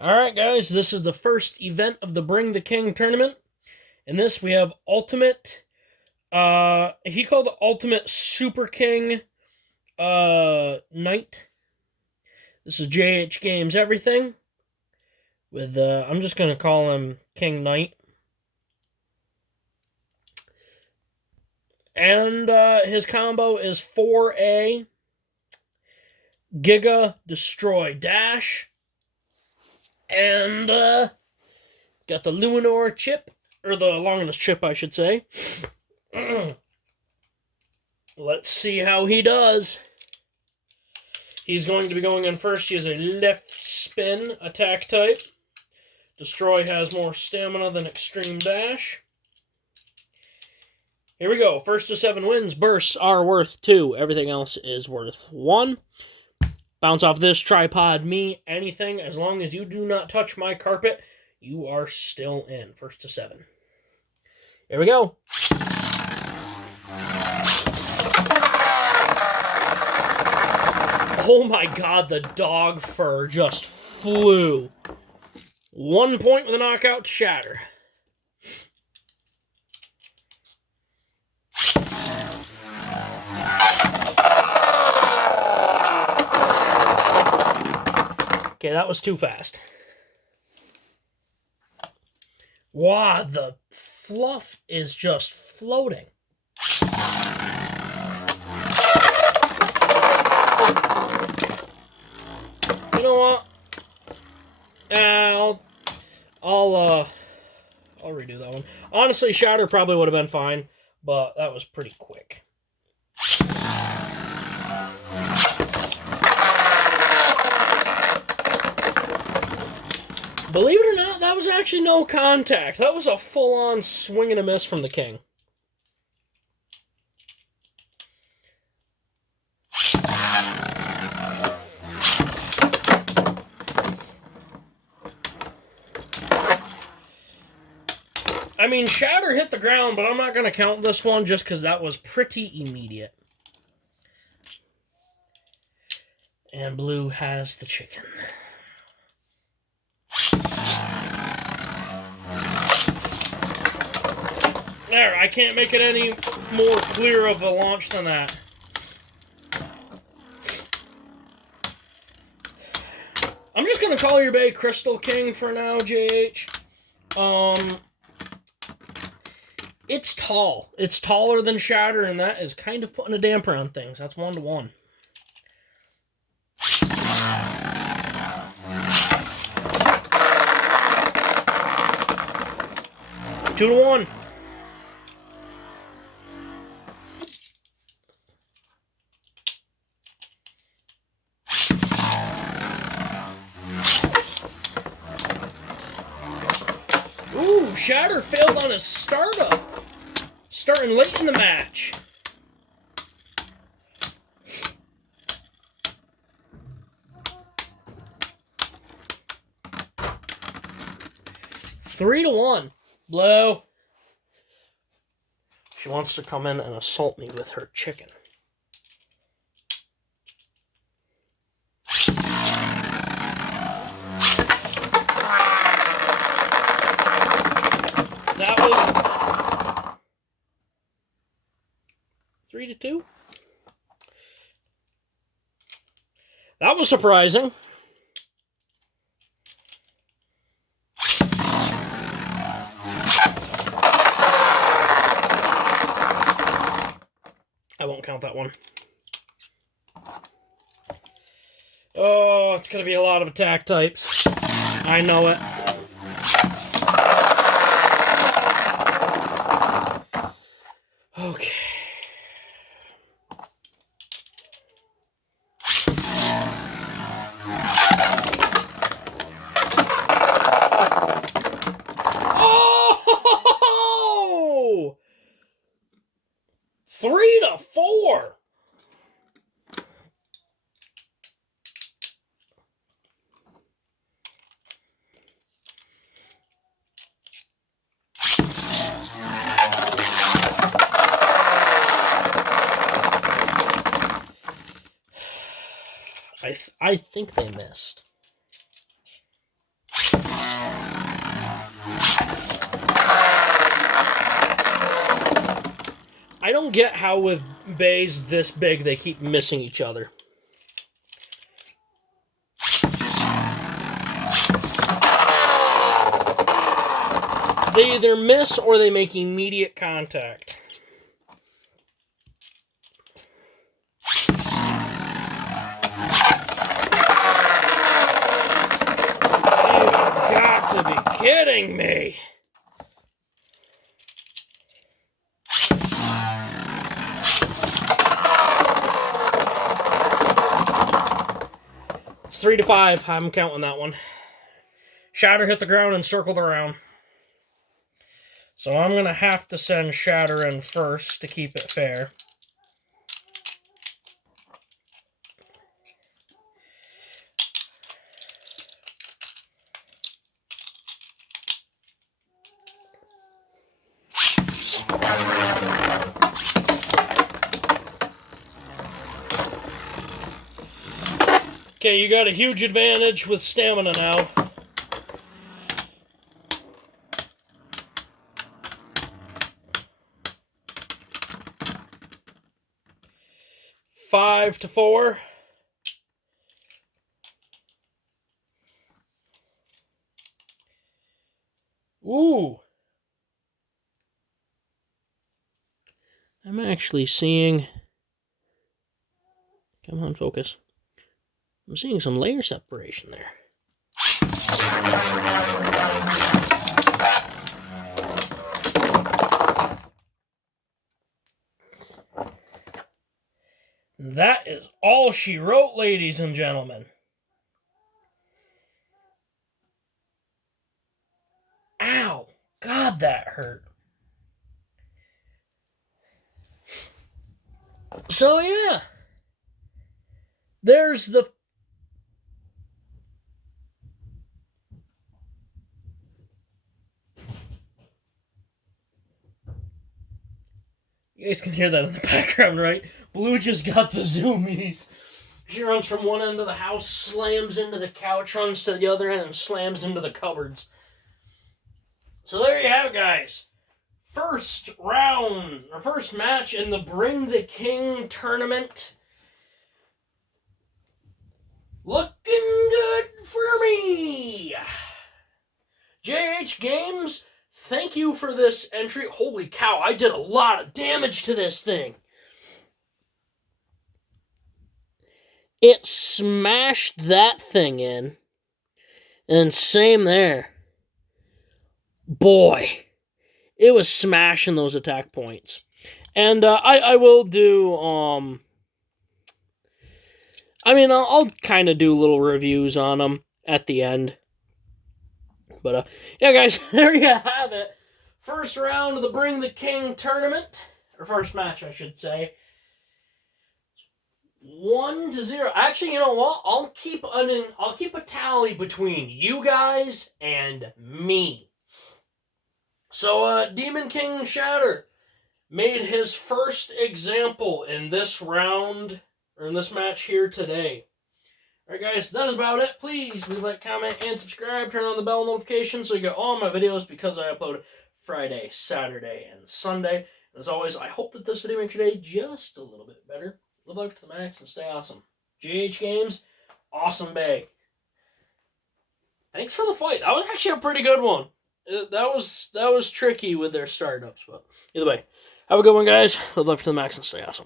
Alright, guys, this is the first event of the Bring the King tournament. In this, we have Ultimate. He called it Ultimate Super King Knight. This is JH Games Everything. With, I'm just going to call him King Knight. And his combo is 4A, Giga, Destroy, Dash. And got the Luminor chip, or the Longinus chip, I should say. Let's see how he does. He's going to be going in first. He has a left spin attack type. Destroy has more stamina than Extreme Dash. Here we go. First to 7 wins. Bursts are worth 2. Everything else is worth 1. Bounce off this, tripod, me, anything. As long as you do not touch my carpet, you are still in. First to 7. Here we go. Oh my god, the dog fur just flew. 1 point with a knockout to shatter. Okay, that was too fast. Wow, the fluff is just floating. You know what? I'll redo that one. Honestly, shatter probably would have been fine, but that was pretty quick. Believe it or not, that was actually no contact. That was a full-on swing and a miss from the king. I mean, shatter hit the ground, but I'm not going to count this one just because that was pretty immediate. And blue has the chicken. There, I can't make it any more clear of a launch than that. I'm just going to call your bay Crystal King for now, JH. It's tall. It's taller than shatter, and that is kind of putting a damper on things. That's 1-1. Two to 1. Ooh, shatter failed on his startup. Starting late in the match. Three to 1. Blue. She wants to come in and assault me with her chicken. That was 3 to 2. That was surprising. I won't count that one. Oh, it's going to be a lot of attack types. I know it. Okay. Oh! 3 to 4. I think they missed. I don't get how with bays this big they keep missing each other. They either miss or they make immediate contact. You've got to be kidding me. It's 3-5. I'm counting that one. Shatter hit the ground and circled around. So I'm going to have to send Shatter in first to keep it fair. Okay, you got a huge advantage with stamina now. Five to 4. Ooh. I'm actually seeing... Come on, focus. I'm seeing some layer separation there. That is all she wrote, ladies and gentlemen. Ow. God, that hurt. So, yeah. There's the... You guys can hear that in the background, right? Blue just got the zoomies. She runs from one end of the house, slams into the couch, runs to the other end, and slams into the cupboards. So there you have it, guys. First round, or first match in the Bring the King tournament. Looking good for me. JH Games, thank you for this entry. Holy cow, I did a lot of damage to this thing. It smashed that thing in. And same there. Boy, it was smashing those attack points. And I will do... I'll kind of do little reviews on them at the end. But, yeah, guys, there you have it. First round of the Bring the King tournament. Or first match, I should say. 1-0. Actually, you know what? I'll keep a tally between you guys and me. So, Demon King Shatter made his first example in this round, or in this match here today. Alright guys, that is about it. Please leave a like, comment, and subscribe. Turn on the bell notification so you get all my videos because I upload Friday, Saturday, and Sunday. And as always, I hope that this video makes your day just a little bit better. Live life to the max and stay awesome. JH Games, awesome bag. Thanks for the fight. That was actually a pretty good one. That was tricky with their startups, but either way. Have a good one, guys. Live life to the max and stay awesome.